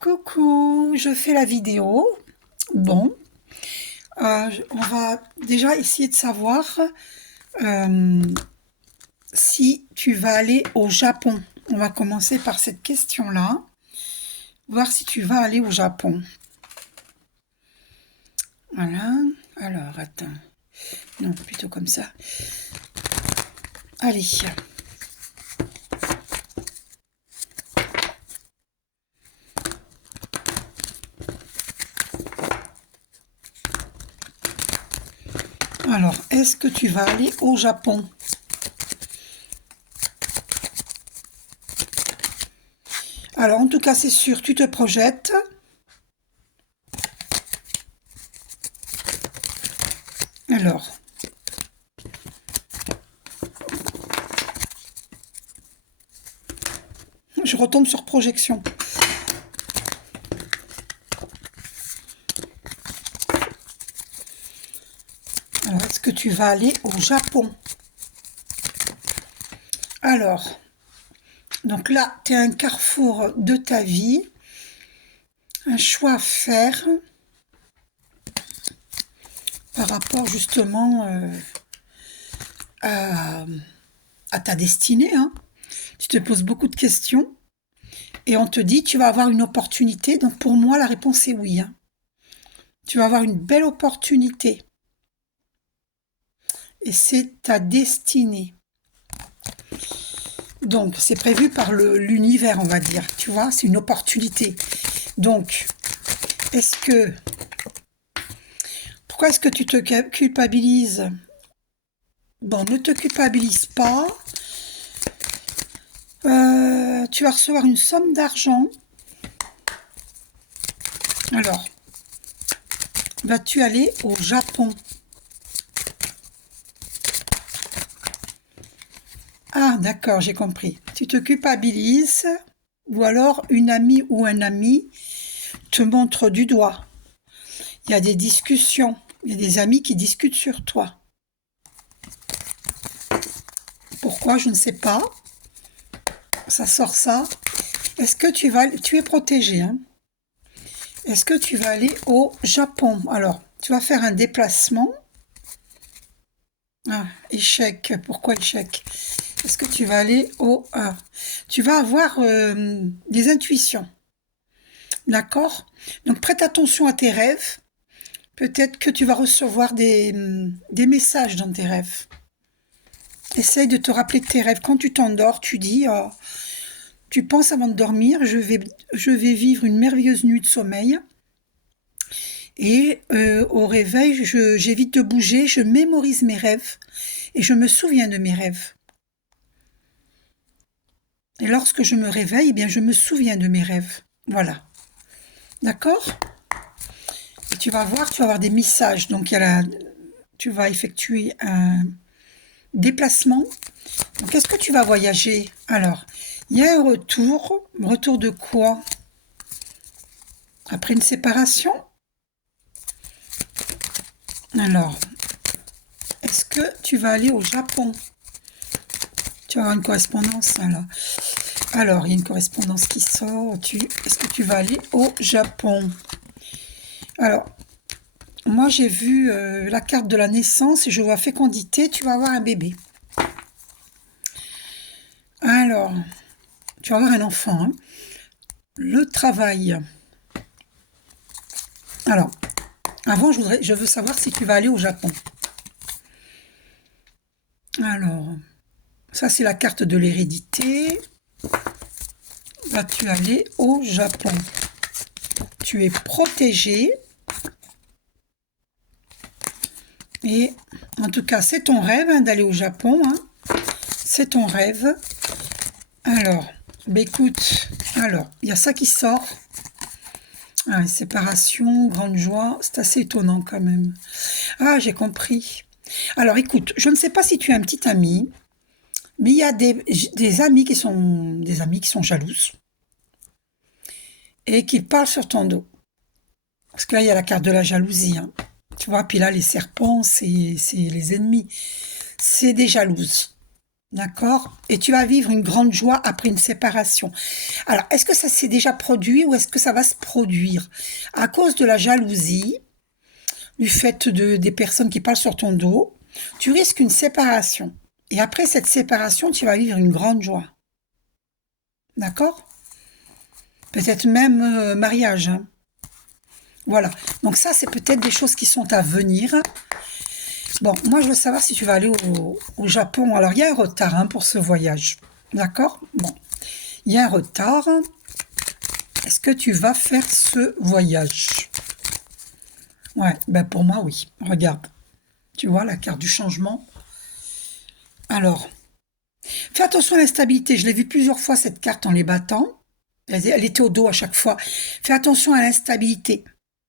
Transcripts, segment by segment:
Coucou, je fais la vidéo. Bon, on va déjà essayer de savoir euh, si tu vas aller au Japon. On va commencer par cette question-là, voir si tu vas aller au Japon. Voilà. Alors, attends. Non, plutôt comme ça. Allez. Alors, est-ce que tu vas aller au Japon? Alors, en tout cas, c'est sûr, tu te projettes. Alors, je retombe sur projection. Alors, est-ce que tu vas aller au Japon? Alors, donc là, tu es à un carrefour de ta vie, un choix à faire par rapport justement à, à ta destinée, hein. Tu te poses beaucoup de questions et on te dit tu vas avoir une opportunité. Donc pour moi, la réponse est oui, hein. Tu vas avoir une belle opportunité et c'est ta destinée. Donc c'est prévu par l'univers, on va dire. Tu vois, c'est une opportunité. Donc, est-ce que pourquoi est-ce que tu te culpabilises? Bon, ne te culpabilise pas. Tu vas recevoir une somme d'argent. Alors, vas-tu aller au Japon? Ah, d'accord, j'ai compris. Tu te culpabilises ou alors une amie ou un ami te montre du doigt. Il y a des discussions, il y a des amis qui discutent sur toi. Pourquoi? Je ne sais pas. Ça sort ça. Est-ce que tu es protégé, hein? Est-ce que tu vas aller au Japon? Alors, tu vas faire un déplacement. Ah, échec. Pourquoi échec? Est-ce que tu vas aller au... tu vas avoir des intuitions. D'accord? Donc prête attention à tes rêves. Peut-être que tu vas recevoir des messages dans tes rêves. Essaye de te rappeler de tes rêves. Quand tu t'endors, tu dis, tu penses avant de dormir, je vais vivre une merveilleuse nuit de sommeil. Et au réveil, j'évite de bouger, je mémorise mes rêves et je me souviens de mes rêves. Et lorsque je me réveille, eh bien, je me souviens de mes rêves. Voilà. D'accord? Et tu vas voir, tu vas avoir des messages. Donc, tu vas effectuer un déplacement. Donc, est-ce que tu vas voyager? Alors, il y a un retour. Retour de quoi? Après une séparation? Alors, est-ce que tu vas aller au Japon? Tu vas avoir une correspondance, là. Alors, il y a une correspondance qui sort. Est-ce que tu vas aller au Japon? Alors, moi, j'ai vu la carte de la naissance et je vois fécondité. Tu vas avoir un bébé. Alors, tu vas avoir un enfant, hein. Le travail. Alors, avant, je veux savoir si tu vas aller au Japon. Alors, ça, c'est la carte de l'hérédité. Vas-tu aller au Japon? Tu es protégé. Et en tout cas, c'est ton rêve, hein, d'aller au Japon, hein. C'est ton rêve. Alors, bah écoute, alors, il y a ça qui sort. Ah, séparation, grande joie, c'est assez étonnant quand même. Ah, j'ai compris. Alors écoute, je ne sais pas si tu es un petit ami, mais il y a des amis qui sont jalouses et qui parlent sur ton dos. Parce que là, il y a la carte de la jalousie, hein. Tu vois, puis là, les serpents, c'est les ennemis. C'est des jalouses. D'accord? Et tu vas vivre une grande joie après une séparation. Alors, est-ce que ça s'est déjà produit ou est-ce que ça va se produire? À cause de la jalousie, du fait des personnes qui parlent sur ton dos, tu risques une séparation. Et après cette séparation, tu vas vivre une grande joie. D'accord? Peut-être même mariage, hein. Voilà. Donc ça, c'est peut-être des choses qui sont à venir. Bon, moi, je veux savoir si tu vas aller au Japon. Alors, il y a un retard hein, pour ce voyage. D'accord? Bon, il y a un retard. Est-ce que tu vas faire ce voyage? Ouais, ben pour moi, oui. Regarde. Tu vois la carte du changement. Alors, fais attention à l'instabilité. Je l'ai vu plusieurs fois, cette carte, en les battant. Elle était au dos à chaque fois. Fais attention à l'instabilité.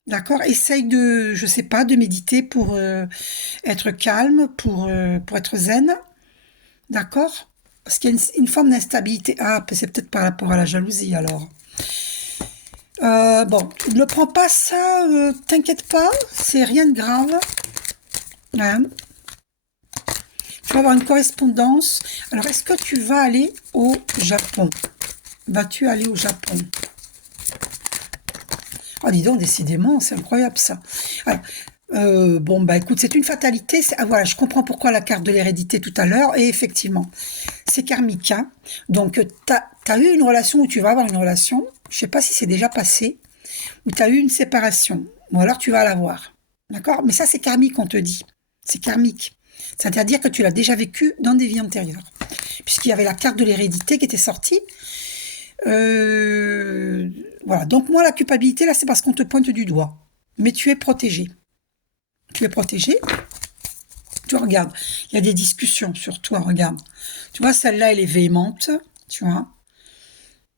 D'accord? Essaye de, je sais pas, de méditer pour être calme, pour être zen. D'accord? Parce qu'il y a une forme d'instabilité. Ah, c'est peut-être par rapport à la jalousie alors. Bon, ne prends pas ça, t'inquiète pas, c'est rien de grave. Hein. Tu vas avoir une correspondance. Alors, est-ce que tu vas aller au Japon? Vas-tu aller au Japon? Oh, dis donc, décidément, c'est incroyable ça. Alors, bon, bah écoute, c'est une fatalité. Ah, voilà, je comprends pourquoi la carte de l'hérédité tout à l'heure. Et effectivement, c'est karmique. Hein. Donc, tu as eu une relation ou tu vas avoir une relation. Je sais pas si c'est déjà passé. Ou tu as eu une séparation. Ou alors tu vas l'avoir. D'accord? Mais ça, c'est karmique, on te dit. C'est karmique. C'est-à-dire que tu l'as déjà vécu dans des vies antérieures. Puisqu'il y avait la carte de l'hérédité qui était sortie. Voilà. Donc moi, la culpabilité, là, c'est parce qu'on te pointe du doigt. Mais tu es protégé. Tu es protégé. Tu vois, regarde, il y a des discussions sur toi, regarde. Tu vois, celle-là, elle est véhémente, tu vois.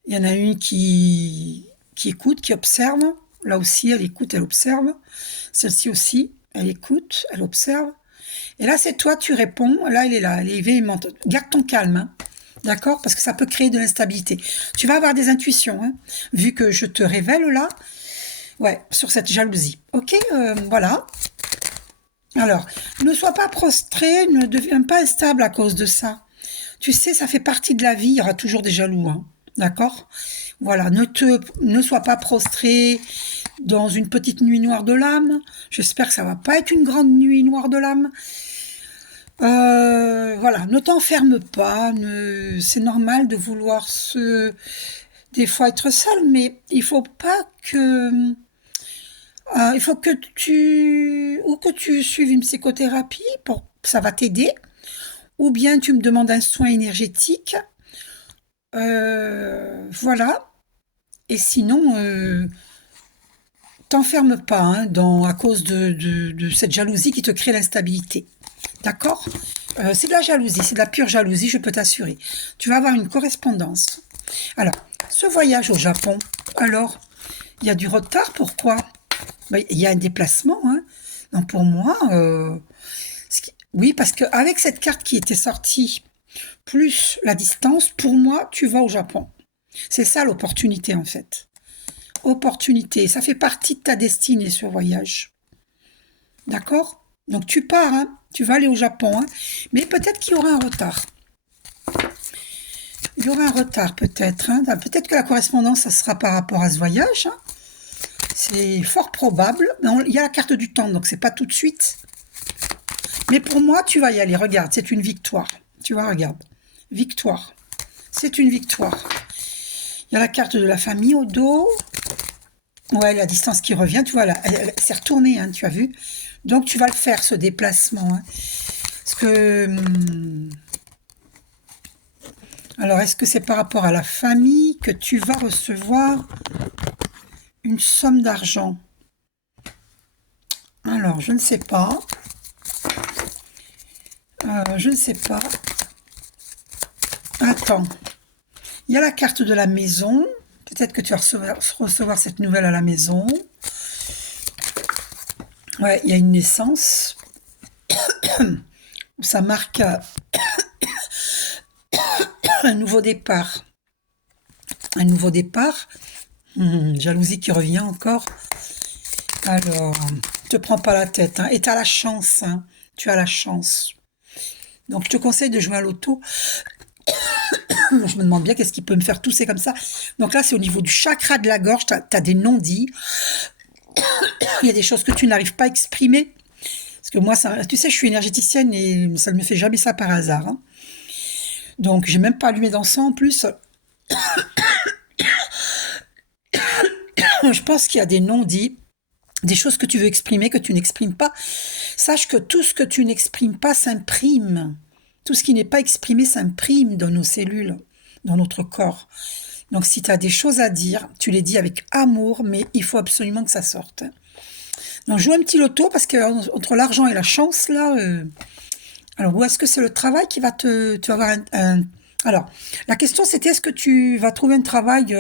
Il y en a une qui écoute, qui observe. Là aussi, elle écoute, elle observe. Celle-ci aussi, elle écoute, elle observe. Et là, c'est toi, tu réponds. Là, elle est véhémente. Garde ton calme, hein. D'accord? Parce que ça peut créer de l'instabilité. Tu vas avoir des intuitions, hein, vu que je te révèle là, ouais, sur cette jalousie. Ok, voilà. Alors, ne sois pas prostré, ne deviens pas instable à cause de ça. Tu sais, ça fait partie de la vie, il y aura toujours des jaloux, hein. D'accord? Voilà, ne sois pas prostré dans une petite nuit noire de l'âme. J'espère que ça va pas être une grande nuit noire de l'âme. Voilà, ne t'enferme pas. C'est normal de vouloir des fois être seul, mais il faut pas que, il faut que tu suives une psychothérapie ça va t'aider, ou bien tu me demandes un soin énergétique. Voilà. Et sinon, t'enferme pas hein, à cause de cette jalousie qui te crée l'instabilité. D'accord? C'est de la jalousie, c'est de la pure jalousie, je peux t'assurer. Tu vas avoir une correspondance. Alors, ce voyage au Japon, alors, il y a du retard, pourquoi? Ben, il y a un déplacement. Hein. Donc pour moi, oui, parce qu'avec cette carte qui était sortie, plus la distance, pour moi, tu vas au Japon. C'est ça l'opportunité en fait. Opportunité, ça fait partie de ta destinée ce voyage. D'accord? Donc tu pars, hein, tu vas aller au Japon, hein, mais peut-être qu'il y aura un retard. Il y aura un retard peut-être. Hein. Peut-être que la correspondance, ça sera par rapport à ce voyage. Hein. C'est fort probable. Il y a la carte du temps, donc c'est pas tout de suite. Mais pour moi, tu vas y aller. Regarde, c'est une victoire. Tu vois, regarde. Victoire. C'est une victoire. Il y a la carte de la famille au dos. Ouais, la distance qui revient, tu vois, là, elle s'est retournée, hein, tu as vu. Donc, tu vas le faire, ce déplacement. Hein. Parce que... alors, est-ce que c'est par rapport à la famille que tu vas recevoir une somme d'argent? Alors, je ne sais pas. Je ne sais pas. Attends. Il y a la carte de la maison. Peut-être que tu vas recevoir cette nouvelle à la maison. Ouais, il y a une naissance. Où ça marque un nouveau départ. Un nouveau départ. Jalousie qui revient encore. Alors, te prends pas la tête. Hein. Et tu as la chance. Hein. Tu as la chance. Donc, je te conseille de jouer à l'auto. Je me demande bien qu'est-ce qui peut me faire tousser comme ça. Donc là, c'est au niveau du chakra de la gorge. Tu as des non-dits. Il y a des choses que tu n'arrives pas à exprimer. Parce que moi, ça, tu sais, je suis énergéticienne et ça ne me fait jamais ça par hasard. Hein. Donc, j'ai même pas allumé d'encens en plus. Je pense qu'il y a des non-dits, des choses que tu veux exprimer, que tu n'exprimes pas. Sache que tout ce que tu n'exprimes pas s'imprime. Tout ce qui n'est pas exprimé s'imprime dans nos cellules, dans notre corps. Donc, si tu as des choses à dire, tu les dis avec amour, mais il faut absolument que ça sorte. Donc, joue un petit loto, parce que entre l'argent et la chance, là... Alors, où est-ce que c'est le travail qui va te... Tu vas avoir Alors, la question, c'était est-ce que tu vas trouver un travail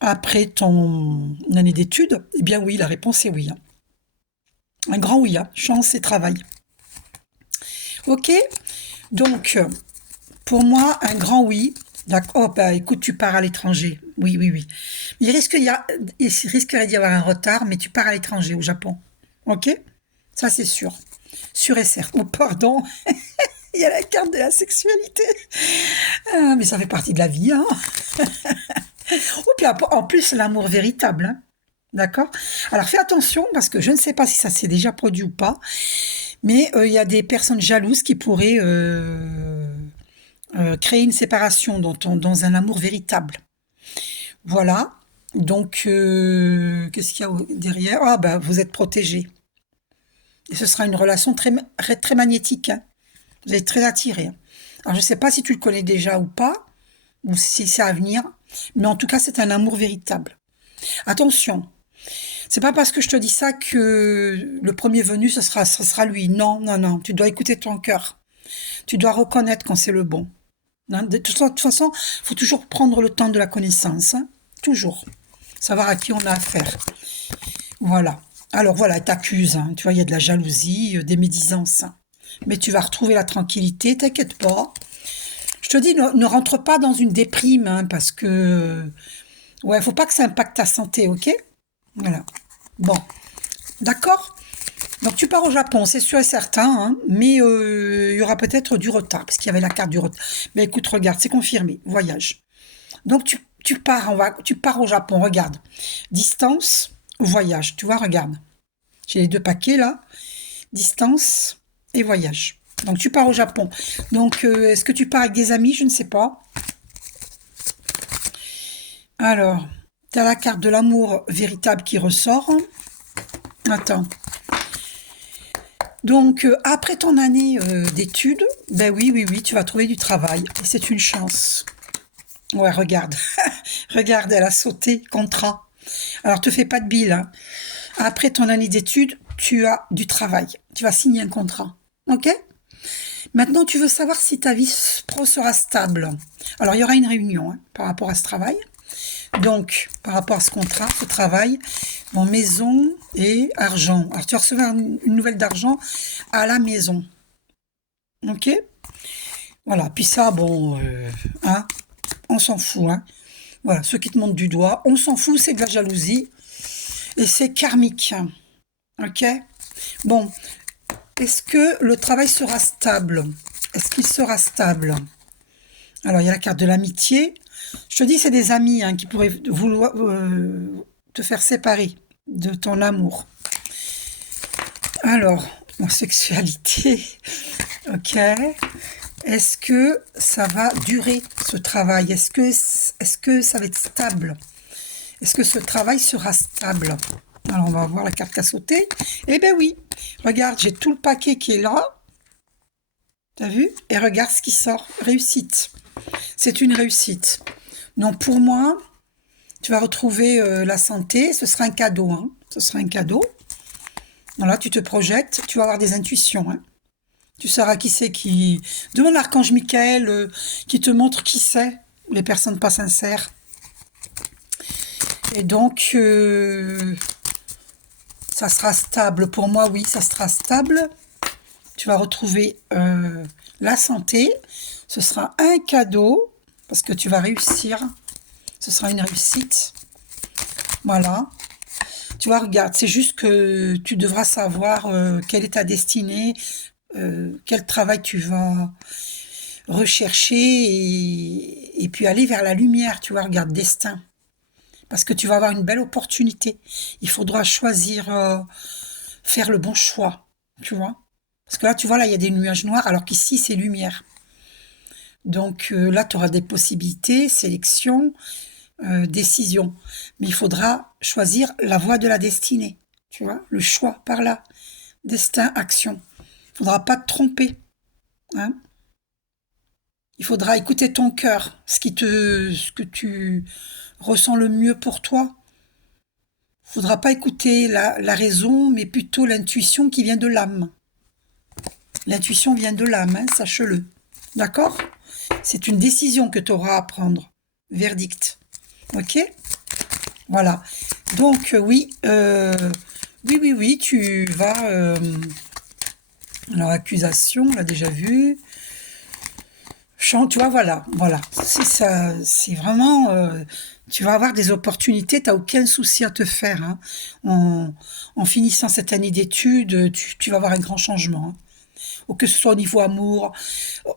après ton année d'études? Eh bien oui, la réponse est oui. Hein. Un grand oui, hein. Chance et travail. Ok, donc pour moi, un grand oui. D'accord. Oh, bah, écoute, tu pars à l'étranger. Oui, oui, oui. Il risquerait d'y avoir un retard, mais tu pars à l'étranger, au Japon. Ok? Ça, c'est sûr. Sûr et certain. Oh, pardon. Il y a la carte de la sexualité. Ah, mais ça fait partie de la vie. Hein. Ou puis en plus, l'amour véritable. Hein. D'accord? Alors fais attention, parce que je ne sais pas si ça s'est déjà produit ou pas, mais il y a des personnes jalouses qui pourraient créer une séparation dans un amour véritable. Voilà. Donc, qu'est-ce qu'il y a derrière? Ah, bah, vous êtes protégés. Et ce sera une relation très, très magnétique. Hein. Vous êtes très attirés. Alors, je ne sais pas si tu le connais déjà ou pas, ou si c'est à venir, mais en tout cas, c'est un amour véritable. Attention, c'est pas parce que je te dis ça que le premier venu, ce sera lui. Non, non, non. Tu dois écouter ton cœur. Tu dois reconnaître quand c'est le bon. Hein. De toute façon, il faut toujours prendre le temps de la connaissance. Hein. Toujours. Savoir à qui on a affaire. Voilà. Alors voilà, t'accuses. Hein. Tu vois, il y a de la jalousie, des médisances. Mais tu vas retrouver la tranquillité, t'inquiète pas. Je te dis, ne rentre pas dans une déprime, hein, parce que... Ouais, faut pas que ça impacte ta santé, ok? Voilà. Bon, d'accord? Donc tu pars au Japon, c'est sûr et certain, hein, mais il y aura peut-être du retard, parce qu'il y avait la carte du retard. Mais écoute, regarde, c'est confirmé, voyage. Donc tu pars, tu pars au Japon, regarde. Distance, voyage, tu vois, regarde. J'ai les deux paquets là, distance et voyage. Donc tu pars au Japon. Donc est-ce que tu pars avec des amis? Je ne sais pas. Alors, tu as la carte de l'amour véritable qui ressort. Attends. Donc, après ton année d'études, ben oui, oui, oui, tu vas trouver du travail. Et c'est une chance. Ouais, regarde. Regarde, elle a sauté, contrat. Alors, te fais pas de bile. Hein. Après ton année d'études, tu as du travail. Tu vas signer un contrat. OK? Maintenant, tu veux savoir si ta vie pro sera stable. Alors, il y aura une réunion hein, par rapport à ce travail. Donc, par rapport à ce contrat, ce travail, mon maison et argent. Alors, tu vas recevoir une nouvelle d'argent à la maison. Ok? Voilà. Puis ça, bon, hein, on s'en fout. Hein. Voilà, ceux qui te montrent du doigt, on s'en fout, c'est de la jalousie. Et c'est karmique. Ok? Bon, est-ce que le travail sera stable? Est-ce qu'il sera stable? Alors, il y a la carte de l'amitié. Je te dis, c'est des amis hein, qui pourraient vouloir te faire séparer de ton amour. Alors, en sexualité, ok. Est-ce que ça va durer, ce travail? Est-ce que ça va être stable? Est-ce que ce travail sera stable? Alors, on va voir la carte qui a sauté. Eh bien oui, regarde, j'ai tout le paquet qui est là. T'as vu? Et regarde ce qui sort. Réussite. C'est une réussite. Donc pour moi, tu vas retrouver la santé, ce sera un cadeau. Hein. Ce sera un cadeau. Voilà, tu te projettes, tu vas avoir des intuitions. Hein. Tu sauras qui c'est qui... Demande l'archange Michael qui te montre qui c'est, les personnes pas sincères. Et donc, ça sera stable. Pour moi, oui, ça sera stable. Tu vas retrouver la santé. Ce sera un cadeau. Parce que tu vas réussir. Ce sera une réussite. Voilà. Tu vois, regarde, c'est juste que tu devras savoir quelle est ta destinée, quel travail tu vas rechercher et puis aller vers la lumière, tu vois, regarde, destin. Parce que tu vas avoir une belle opportunité. Il faudra choisir, faire le bon choix, tu vois. Parce que là, tu vois, là, il y a des nuages noirs, alors qu'ici, c'est lumière. Donc là, tu auras des possibilités, sélection, décision. Mais il faudra choisir la voie de la destinée, tu vois, le choix par là. Destin, action. Il faudra pas te tromper, hein. Il faudra écouter ton cœur, ce que tu ressens le mieux pour toi. Il faudra pas écouter la raison, mais plutôt l'intuition qui vient de l'âme. L'intuition vient de l'âme, hein, sache-le. D'accord? C'est une décision que tu auras à prendre. Verdict. Ok? Voilà. Donc, oui, tu vas... alors, accusation, on l'a déjà vu. Chant, tu vois, voilà. C'est ça, c'est vraiment... tu vas avoir des opportunités, tu n'as aucun souci à te faire, hein. En finissant cette année d'études, tu vas avoir un grand changement, hein. Ou que ce soit au niveau amour.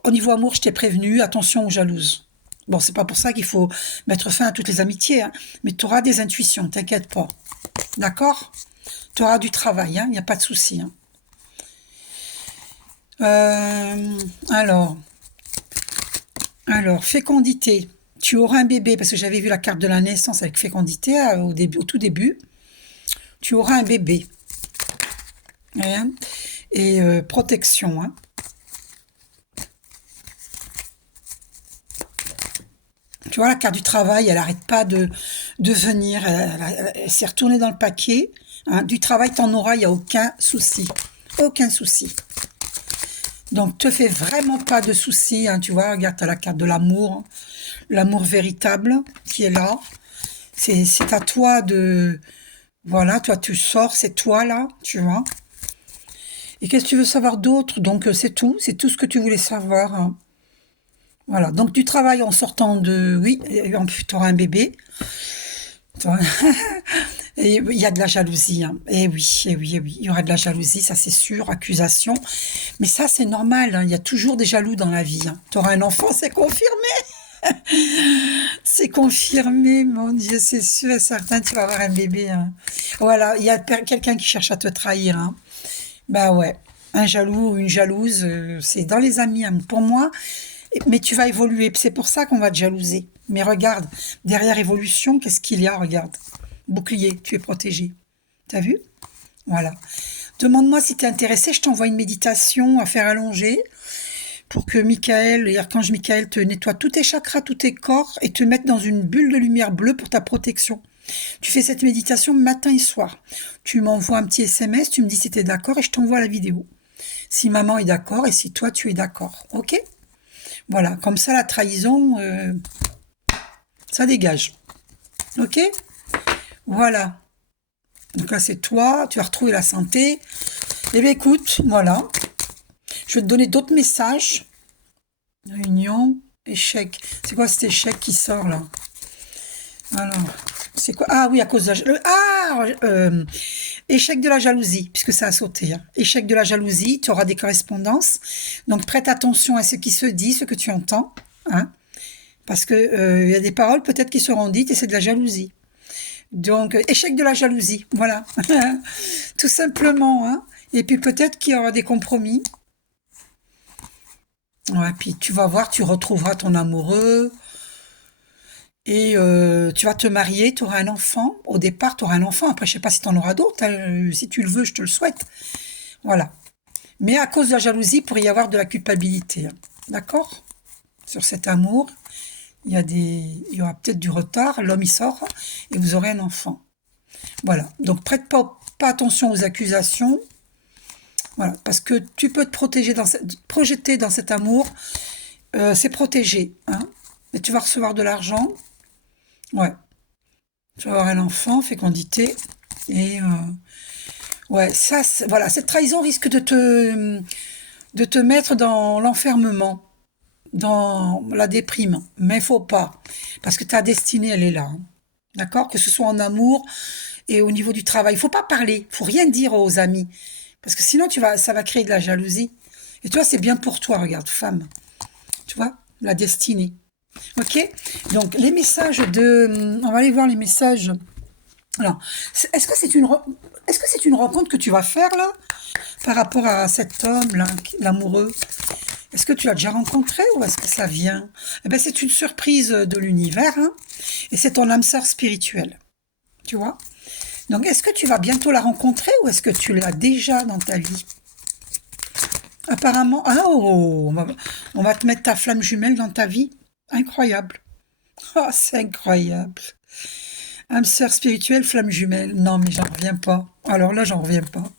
Au niveau amour, je t'ai prévenu, attention aux jalouses. Bon, c'est pas pour ça qu'il faut mettre fin à toutes les amitiés, hein, mais tu auras des intuitions, t'inquiète pas. D'accord? Tu auras du travail, hein, il n'y a pas de souci, hein. Euh, alors, alors, fécondité. Tu auras un bébé, parce que j'avais vu la carte de la naissance avec fécondité au tout début. Tu auras un bébé, hein, et protection, hein. Tu vois, la carte du travail, elle n'arrête pas de venir. Elle s'est retournée dans le paquet, hein. Du travail, t'en auras, il n'y a aucun souci. Aucun souci. Donc, te fais vraiment pas de soucis, hein. Tu vois, regarde, tu as la carte de l'amour, hein. L'amour véritable qui est là. C'est à toi de... Voilà, toi, tu sors, c'est toi, là, tu vois. Et qu'est-ce que tu veux savoir d'autre? Donc, c'est tout ce que tu voulais savoir, hein. Voilà, donc du travail en sortant de... Oui, tu auras un bébé. Et il y a de la jalousie, hein. Et oui, il y aura de la jalousie, ça c'est sûr, accusation. Mais ça, c'est normal, hein. Il y a toujours des jaloux dans la vie, hein. Tu auras un enfant, c'est confirmé. C'est confirmé, mon Dieu, c'est sûr et certain, tu vas avoir un bébé, hein. Voilà, il y a quelqu'un qui cherche à te trahir, hein. Bah ouais, un jaloux ou une jalouse, c'est dans les amis, hein. Pour moi, mais tu vas évoluer, c'est pour ça qu'on va te jalouser. Mais regarde, derrière évolution, qu'est-ce qu'il y a? Regarde. Bouclier, tu es protégé. T'as vu? Voilà. Demande-moi si tu es intéressé, je t'envoie une méditation à faire allonger pour que Michael, l'archange Michael, te nettoie tous tes chakras, tous tes corps et te mette dans une bulle de lumière bleue pour ta protection. Tu fais cette méditation matin et soir. Tu m'envoies un petit SMS, tu me dis si tu es d'accord et je t'envoie la vidéo. Si maman est d'accord et si toi tu es d'accord. Ok? Voilà, comme ça la trahison, ça dégage. Ok? Voilà. Donc là c'est toi, tu as retrouvé la santé. Eh bien écoute, voilà. Je vais te donner d'autres messages. Réunion, échec. C'est quoi cet échec qui sort là? Alors, c'est quoi? Ah oui, à cause de échec de la jalousie, puisque ça a sauté, hein. Échec de la jalousie, tu auras des correspondances. Donc prête attention à ce qui se dit, ce que tu entends, hein, parce que il y a des paroles peut-être qui seront dites et c'est de la jalousie. Donc échec de la jalousie, voilà, tout simplement, hein. Et puis peut-être qu'il y aura des compromis. Ouais, puis tu vas voir, tu retrouveras ton amoureux. Et tu vas te marier, tu auras un enfant. Au départ, tu auras un enfant. Après, je sais pas si tu en auras d'autres, hein. Si tu le veux, je te le souhaite. Voilà. Mais à cause de la jalousie, il pourrait y avoir de la culpabilité, hein. D'accord? Sur cet amour, il y aura peut-être du retard. L'homme, il sort et vous aurez un enfant. Voilà. Donc, prête pas attention aux accusations. Voilà. Parce que tu peux te projeter dans cet amour. C'est protégé, hein. Et tu vas recevoir de l'argent. Ouais. Tu vas avoir un enfant, fécondité. Et ouais, ça, voilà, cette trahison risque de te mettre dans l'enfermement, dans la déprime. Mais il faut pas, parce que ta destinée, elle est là, hein. D'accord? Que ce soit en amour et au niveau du travail. Il faut pas parler, faut rien dire aux amis, parce que sinon ça va créer de la jalousie. Et toi, c'est bien pour toi, regarde, femme. Tu vois, la destinée. Ok? Donc, les messages de... On va aller voir les messages. Alors, est-ce que c'est est-ce que c'est une rencontre que tu vas faire, là, par rapport à cet homme, là, l'amoureux? Est-ce que tu l'as déjà rencontré ou est-ce que ça vient? Eh ben, c'est une surprise de l'univers, hein, et c'est ton âme sœur spirituelle, tu vois? Donc, est-ce que tu vas bientôt la rencontrer ou est-ce que tu l'as déjà dans ta vie? Apparemment, ah, oh, on va te mettre ta flamme jumelle dans ta vie. Incroyable. Oh, c'est incroyable. Âme sœur spirituelle, flamme jumelle. Non, mais j'en reviens pas. Alors là, j'en reviens pas.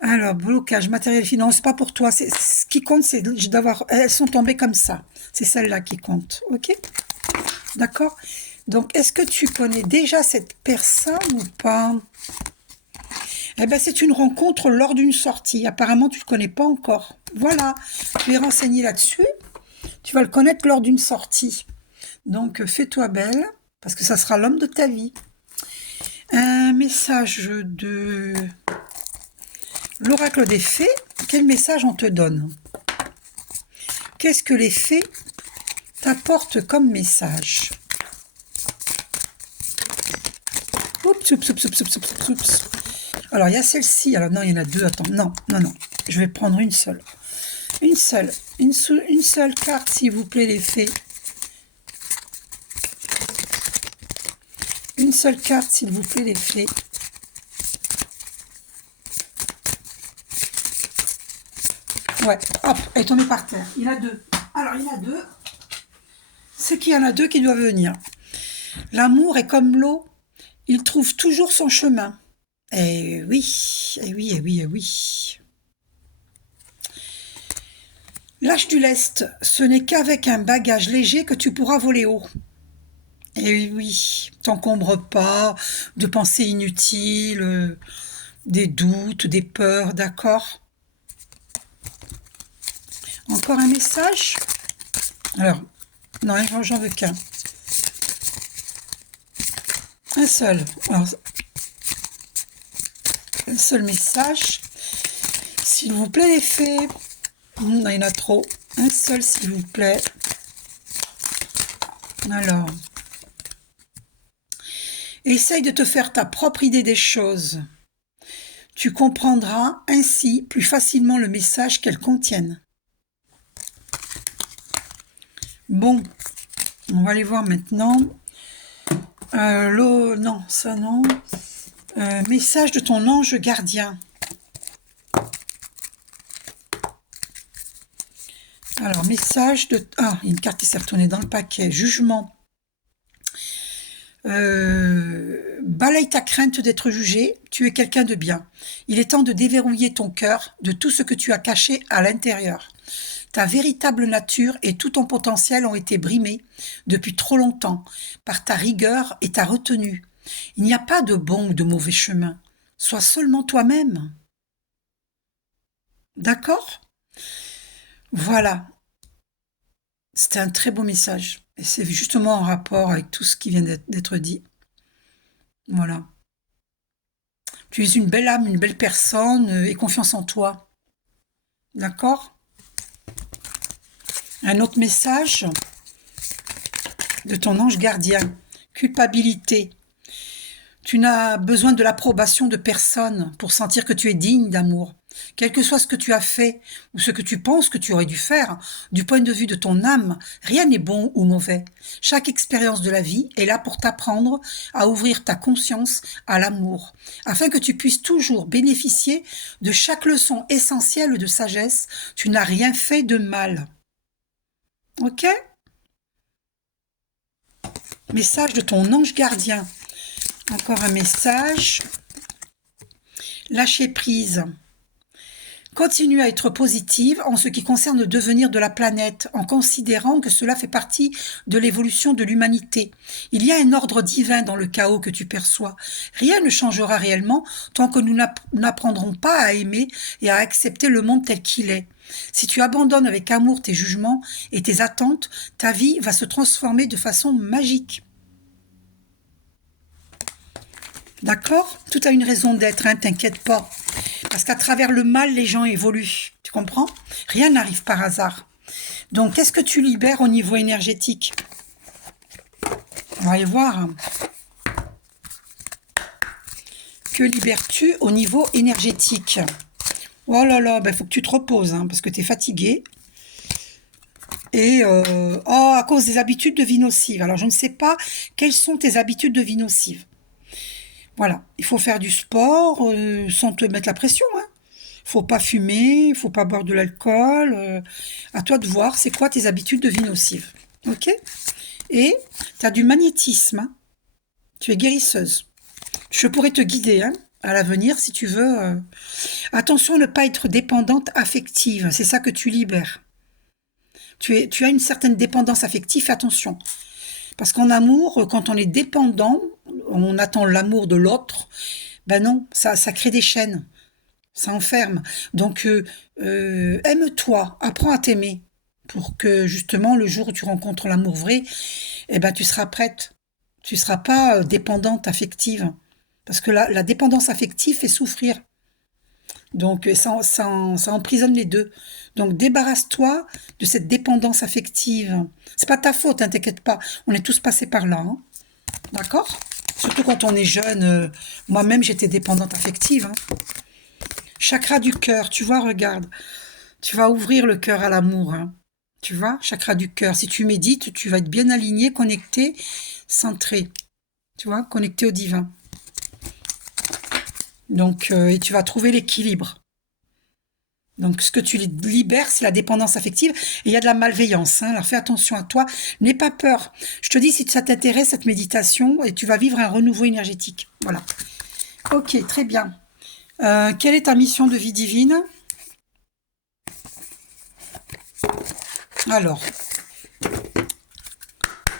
Alors, blocage, matériel, finance, c'est pas pour toi. Ce qui compte, c'est d'avoir... Elles sont tombées comme ça. C'est celle-là qui compte. Ok? D'accord? Donc, est-ce que tu connais déjà cette personne ou pas? Eh ben, c'est une rencontre lors d'une sortie. Apparemment, tu ne le connais pas encore. Voilà, tu es renseigné là-dessus. Tu vas le connaître lors d'une sortie. Donc, fais-toi belle, parce que ça sera l'homme de ta vie. Un message de l'oracle des fées. Quel message on te donne? Qu'est-ce que les fées t'apportent comme message? Oups, oups, oups, oups, oups, oups, oups. Alors, il y a celle-ci. Alors, non, il y en a deux. Attends, non, non, non. Je vais prendre une seule. Une seule. Une seule carte, s'il vous plaît, les fées. Une seule carte, s'il vous plaît, les fées. Ouais, hop, elle est tombée par terre. Il y en a deux. Alors, il y en a deux. C'est qu'il y en a deux qui doivent venir. L'amour est comme l'eau. Il trouve toujours son chemin. Eh oui, eh oui, eh oui, eh oui. L'âge du lest, ce n'est qu'avec un bagage léger que tu pourras voler haut. Eh oui, t'encombre pas de pensées inutiles, des doutes, des peurs, d'accord? Encore un message? Alors, non, j'en veux qu'un. Un seul. Alors, un seul message. S'il vous plaît, les fées. Il y en a trop. Un seul, s'il vous plaît. Alors. Essaye de te faire ta propre idée des choses. Tu comprendras ainsi plus facilement le message qu'elles contiennent. Bon, on va aller voir maintenant. Non, ça non. Message de ton ange gardien. Alors, message de... Ah, une carte qui s'est retournée dans le paquet. Jugement. Balaye ta crainte d'être jugé. Tu es quelqu'un de bien. Il est temps de déverrouiller ton cœur de tout ce que tu as caché à l'intérieur. Ta véritable nature et tout ton potentiel ont été brimés depuis trop longtemps par ta rigueur et ta retenue. Il n'y a pas de bon ou de mauvais chemin. Sois seulement toi-même. D'accord? Voilà. C'était un très beau message. Et c'est justement en rapport avec tout ce qui vient d'être dit. Voilà. Tu es une belle âme, une belle personne, et confiance en toi. D'accord? Un autre message de ton ange gardien. Culpabilité. Tu n'as besoin de l'approbation de personne pour sentir que tu es digne d'amour. Quel que soit ce que tu as fait ou ce que tu penses que tu aurais dû faire, du point de vue de ton âme, rien n'est bon ou mauvais. Chaque expérience de la vie est là pour t'apprendre à ouvrir ta conscience à l'amour, afin que tu puisses toujours bénéficier de chaque leçon essentielle de sagesse. Tu n'as rien fait de mal. Ok? Message de ton ange gardien. Encore un message. Lâcher prise. Continue à être positive en ce qui concerne le devenir de la planète, en considérant que cela fait partie de l'évolution de l'humanité. Il y a un ordre divin dans le chaos que tu perçois. Rien ne changera réellement tant que nous n'apprendrons pas à aimer et à accepter le monde tel qu'il est. Si tu abandonnes avec amour tes jugements et tes attentes, ta vie va se transformer de façon magique. D'accord? Tout a une raison d'être, hein, t'inquiète pas. Parce qu'à travers le mal, les gens évoluent. Tu comprends? Rien n'arrive par hasard. Donc, qu'est-ce que tu libères au niveau énergétique? On va aller voir. Que libères-tu au niveau énergétique? Oh là là, il faut que tu te reposes, hein, parce que tu es fatigué. Et, oh, à cause des habitudes de vie nocives. Alors, je ne sais pas quelles sont tes habitudes de vie nocives. Voilà, il faut faire du sport sans te mettre la pression, hein. Faut pas fumer, faut pas boire de l'alcool. À toi de voir, c'est quoi tes habitudes de vie nocives. Ok? Et tu as du magnétisme, hein. Tu es guérisseuse. Je pourrais te guider, hein, à l'avenir si tu veux. Attention à ne pas être dépendante affective. C'est ça que tu libères. Tu as une certaine dépendance affective, attention. Parce qu'en amour, quand on est dépendant, on attend l'amour de l'autre, ben non, ça crée des chaînes, ça enferme. Donc, aime-toi, apprends à t'aimer, pour que justement, le jour où tu rencontres l'amour vrai, eh ben, tu seras prête. Tu ne seras pas dépendante affective. Parce que la dépendance affective fait souffrir. Donc, ça emprisonne les deux. Donc, débarrasse-toi de cette dépendance affective. C'est pas ta faute, hein, t'inquiète pas. On est tous passés par là, hein. D'accord? Surtout quand on est jeune. Moi-même, j'étais dépendante affective, hein. Chakra du cœur, tu vois, regarde. Tu vas ouvrir le cœur à l'amour, hein. Tu vois, chakra du cœur. Si tu médites, tu vas être bien aligné, connecté, centré. Tu vois, connecté au divin. Donc, et tu vas trouver l'équilibre. Donc, ce que tu libères, c'est la dépendance affective. Et il y a de la malveillance, hein. Alors, fais attention à toi. N'aie pas peur. Je te dis, si ça t'intéresse, cette méditation, et tu vas vivre un renouveau énergétique. Voilà. Ok, très bien. Quelle est ta mission de vie divine? Alors,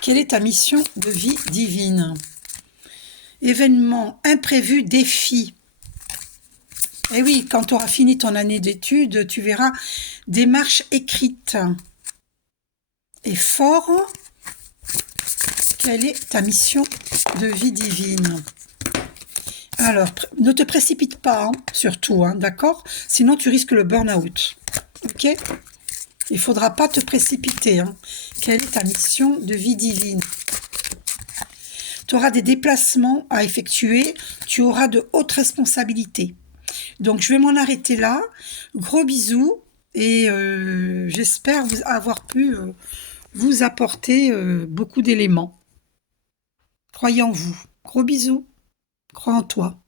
quelle est ta mission de vie divine? Événement imprévu, défi. Eh oui, quand tu auras fini ton année d'études, tu verras démarche écrite. Et fort, quelle est ta mission de vie divine? Alors, ne te précipite pas, hein, surtout, hein, d'accord? Sinon, tu risques le burn-out. Ok? Il ne faudra pas te précipiter, hein. Quelle est ta mission de vie divine? Tu auras des déplacements à effectuer, tu auras de hautes responsabilités. Donc, je vais m'en arrêter là. Gros bisous et j'espère avoir pu vous apporter beaucoup d'éléments. Croyez en vous. Gros bisous. Crois en toi.